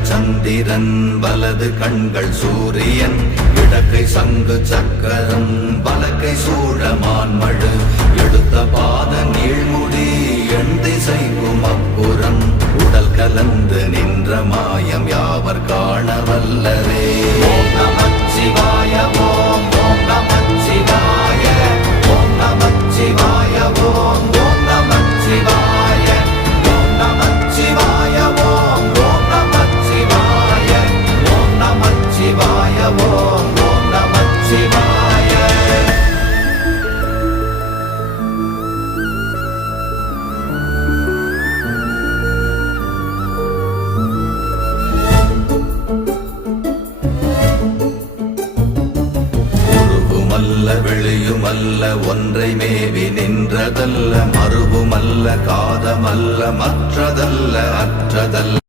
இடங்கள் சந்திரன் வலது கண்கள் சூரியன் இடக்கை சங்கு சக்கரம் வலக்கை சூழமான்மழு எடுத்த பாத நீழ்முடி எண் திசைக்கும் அப்புறம் உடல் கலந்து நின்ற மாயம் யாவர் காண வல்லரே. ஓம் நமச்சிவாய ஓம் ஓம் நமச்சிவாய ஓம் நமச்சிவாய ஓம் ஓம் நமச்சிவாய ஓம் நமச்சிவாய ஓம் ஓம் நமச்சிவாய ஓம் நமச்சிவாய ஓம் ஓம் நமச்சிவாய. வெளியுமல்ல ஒன்றை மேவி நின்றதல்ல மறுவுமல்ல காதமல்ல மற்றதல்ல அற்றதல்ல